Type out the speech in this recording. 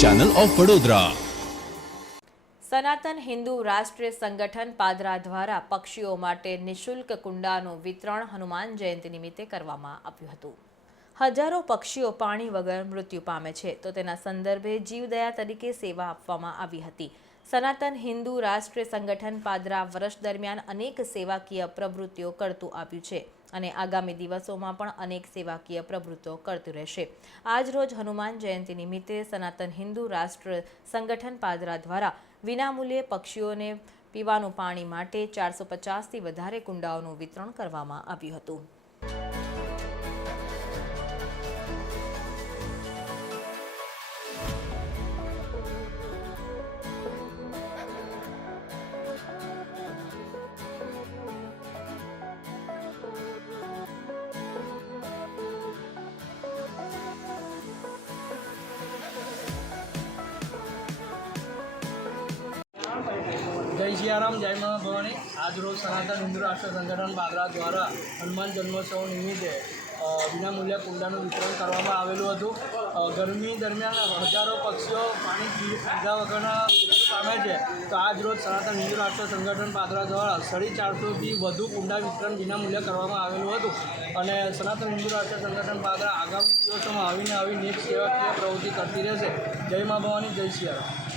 Channel of Vadodara. સનાતન હિન્દુ રાષ્ટ્રીય સંગઠન પાદરા દ્વારા પક્ષીઓ માટે નિઃશુલ્ક કુંડાનું વિતરણ હનુમાન જયંતિ નિમિત્તે કરવામાં આવ્યું હતું। હજારો પક્ષીઓ પાણી વગર મૃત્યુ પામે છે, તો તેના સંદર્ભે જીવદયા તરીકે સેવા આપવામાં આવી હતી। સનાતન હિન્દુ રાષ્ટ્રીય સંગઠન પાદરા વર્ષ દરમિયાન અનેક સેવાકીય પ્રવૃત્તિઓ કરતું આવ્યું છે અને આગામી દિવસોમાં પણ અનેક સેવાકીય પ્રવૃત્તિઓ કરતું રહેશે। આજ રોજ હનુમાન જયંતિ નિમિત્તે સનાતન હિન્દુ રાષ્ટ્ર સંગઠન પાદરા દ્વારા વિનામૂલ્યે પક્ષીઓને પીવાનું પાણી માટે 450થી વધારે કુંડાઓનું વિતરણ કરવામાં આવ્યું હતું। जय सियाराम, जय माँ भवानी। आज रोज सनातन हिंदू राष्ट्र संगठन पादरा द्वारा हनुमान जन्मोत्सव निमित्ते विनामूल्य कुंडाનું વિતરણ કરવામાં આવેલું હતું। ગરમી દરમિયાન હજારો પક્ષીઓ પાણી પીધા વગરના મૃત્યુ પામે છે, તો આજ રોજ સનાતન હિન્દુ રાષ્ટ્ર સંગઠન પાદરા દ્વારા 450થી વધુ કુંડા વિતરણ વિનામૂલ્ય કરવામાં આવેલું હતું અને સનાતન હિન્દુ રાષ્ટ્ર સંગઠન પાદરા આગામી દિવસોમાં આવીને નેક સેવાકીય પ્રવૃત્તિ કરતી રહેશે। જય મા ભવાની, જય સિયારામ।